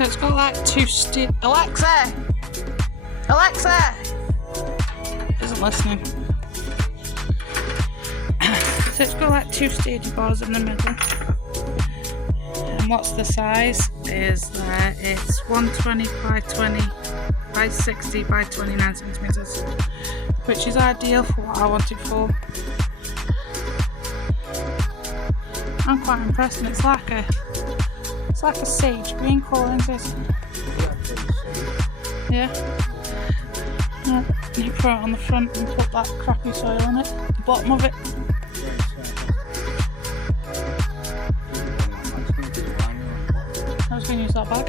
So it's got like two Alexa! Alexa! Isn't listening. So it's got like two stage bars in the middle. And what's the size? Is that it's 120 by 20 by 60 by 29 centimeters, which is ideal for what I want it for. I'm quite impressed, and it's like a sage green colour, isn't it? Yeah. You put it on the front and put that crappy soil on it, the bottom of it. I was going to use that bag.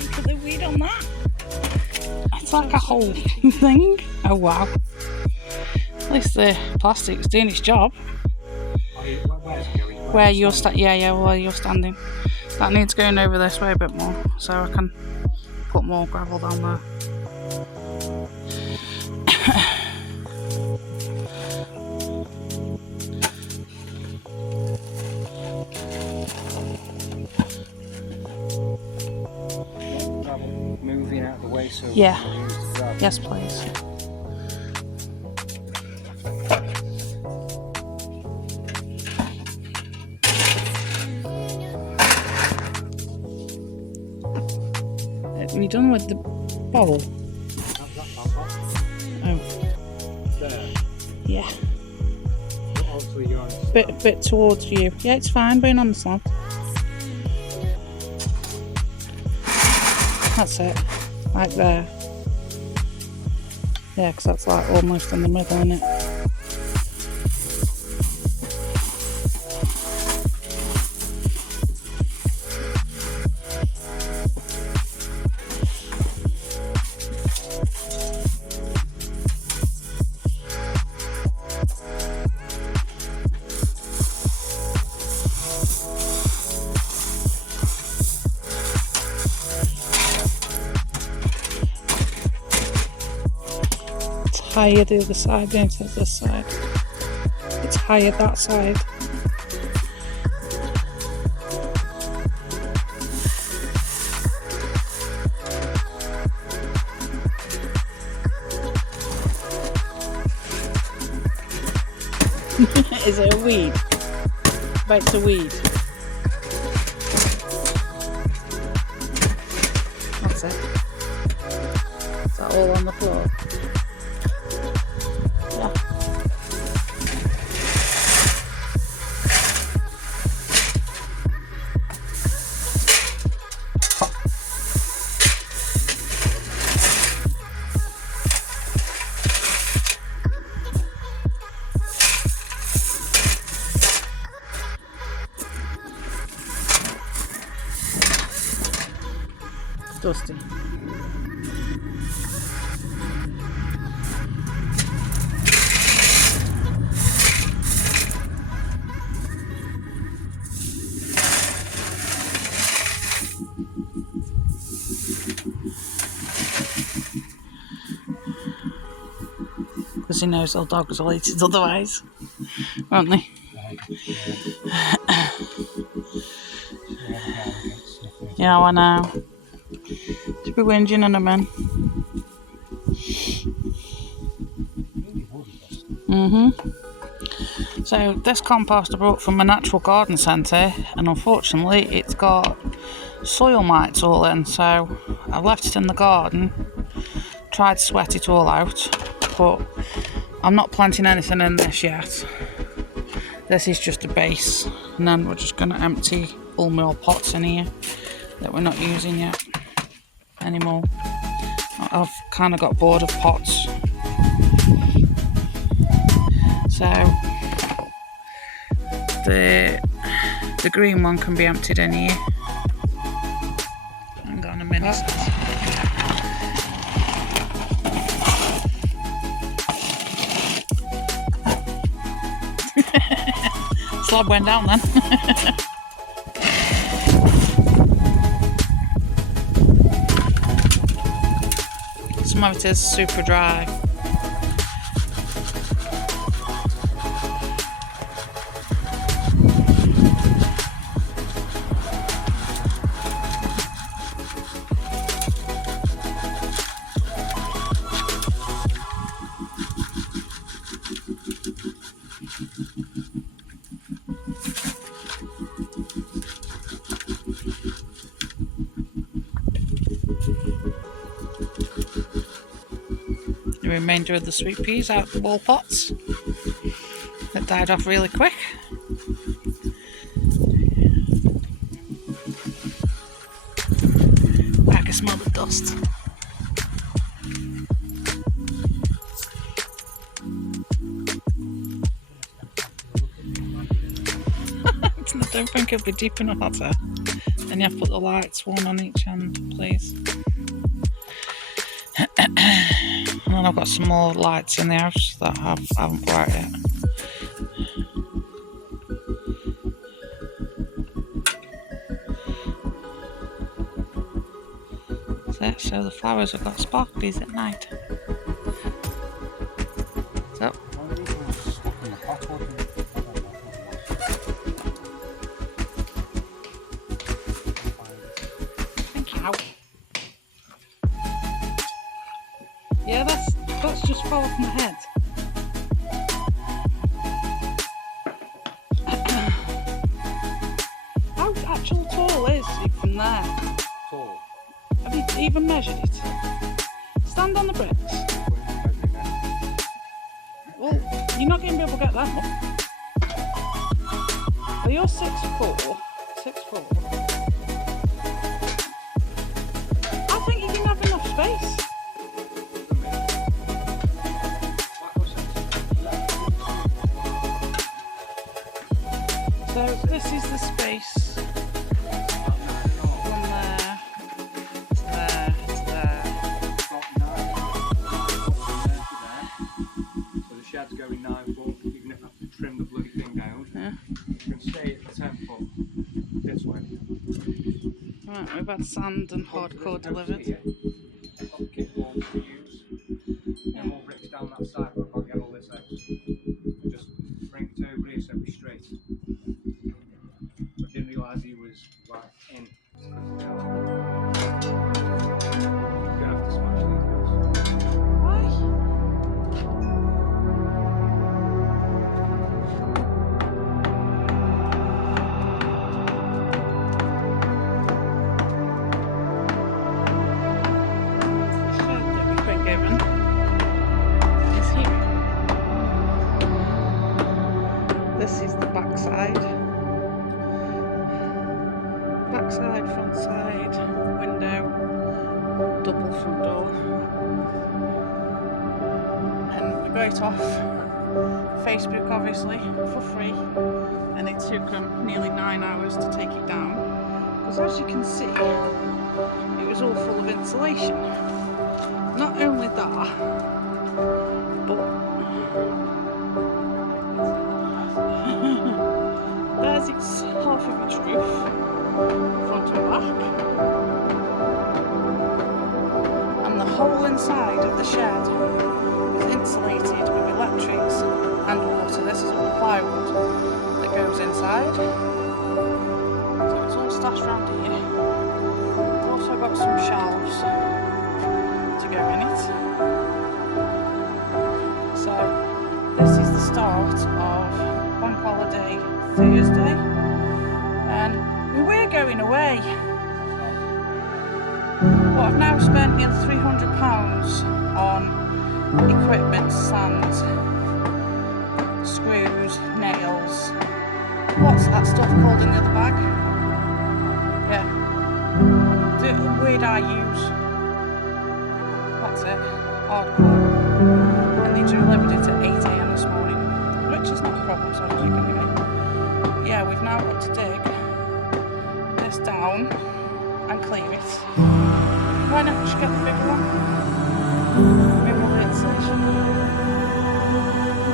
Look at the weed on that. It's like a whole thing. Oh wow. At least the plastic's doing its job. Where you're where you're standing. That needs going over this way a bit more, so I can put more gravel down there. Moving out of the way, so yeah. Yes, please. Are you done with the bottle? Oh. There. Yeah. Obviously you're on the Bit towards you. Yeah, it's fine being on the slab. That's it. Like there. Yeah, because that's like almost in the middle, isn't it? Higher the other side than it is this side. It's higher that side. Is it a weed? But it's a weed. That's it. Is that all on the floor? Dusty. Because he knows all dogs will eat it otherwise, won't they? Yeah, I know. Should be whinging in a man. So this compost I brought from a natural garden centre, and unfortunately it's got soil mites all in, so I left it in the garden, tried to sweat it all out, but I'm not planting anything in this yet. This is just a base, and then we're just going to empty all my old pots in here that we're not using yet anymore. I've kind of got bored of pots, so the green one can be emptied in here. Hang on a minute. Slab went down then. Some of it is super dry. the remainder of the sweet peas out the wall pots that died off really quick. I can smell the dust. I don't think it'll be deep enough, hotter. Then you have to put the lights one on each end, please. And then I've got some more lights in the house that I haven't put out yet. So the flowers have got sparklies at night. So. Yeah, that's just fell off my head. How actual tall is it from there? Tall. Have you even measured it? Stand on the bricks. Well, you're not going to be able to get that up. Well, you're 6'4". 6'4". I think you can have enough space. So this is the space from there to there to there. So the shed's going 9 foot, you're going to have to trim the bloody thing down. Yeah. You can stay at 10 foot this way. Right, we've had sand and hardcore delivered. Kit walls to use. And more bricks down that side, but I can't get all this out. Just bring it over here so it'll be straight. I didn't realise he was right in. You're gonna have to smash these guys. Why? The shed that we've been given is here. This is the back side. Backside, front side, window, double front door. And we got it off Facebook obviously for free, and it took them nearly 9 hours to take it down, because as you can see it was all full of insulation. Not only that, but there's its half of its roof, front and back, and the whole inside of the shed is insulated with electrics and water. This is all plywood that goes inside, so it's all stashed around here. We've also got some shelves to go in it. So this is the start of Bank Holiday Thursday, and we were going away, but I've now spent nearly £300 on equipment, sand, screws, nails. What's that stuff called in the other bag? Yeah, the word I use. That's it, hardcore. And they delivered it at 8 AM this morning, which is not a problem, so I think anyway. Yeah, we've now got to dig this down and clear it. Why not just get the bigger one? Remove the insulation.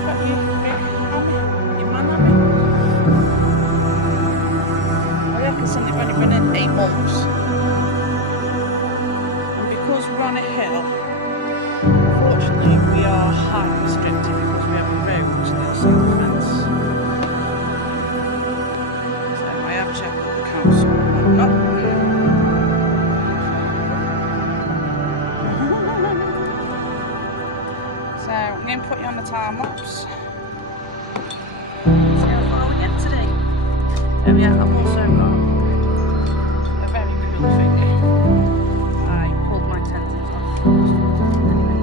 Got you big hammy, your man hammy. Oh yeah, because they've only been in 8 months. And because we're on a hill, unfortunately we are height restricted because we have a road to the other side of the fence. So I have checked with the council and whatnot. So I'm going to put you on the time lapse. See how far we get today. Oh yeah, I've also got a very cool thing. I pulled my tendons off. Anyway,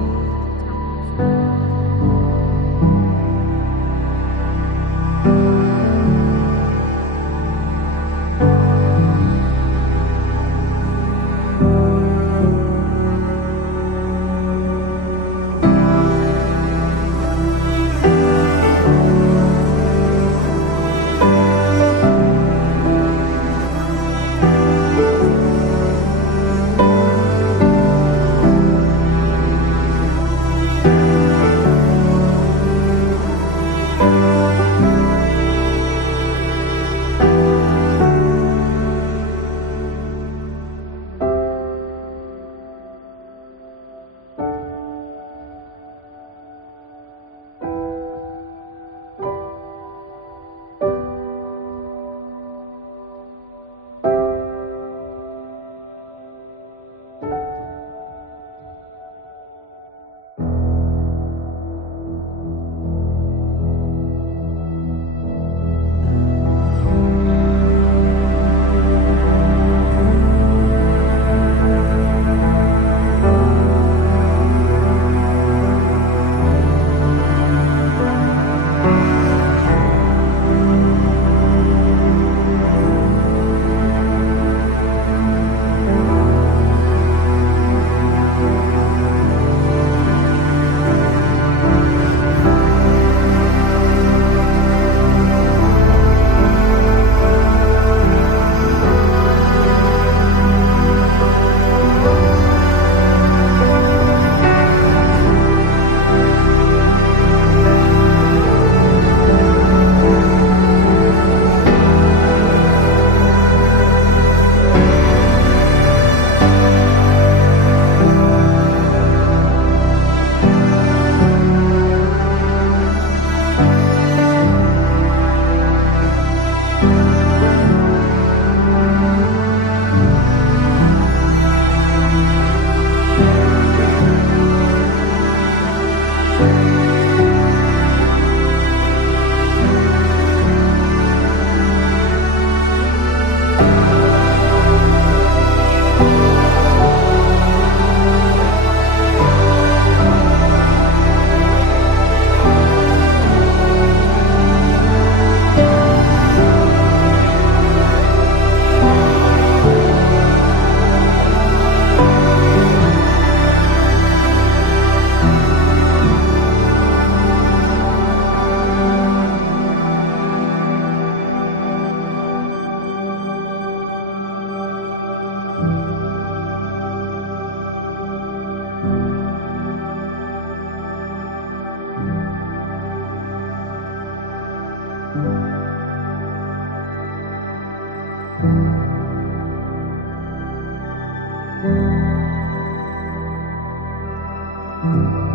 you.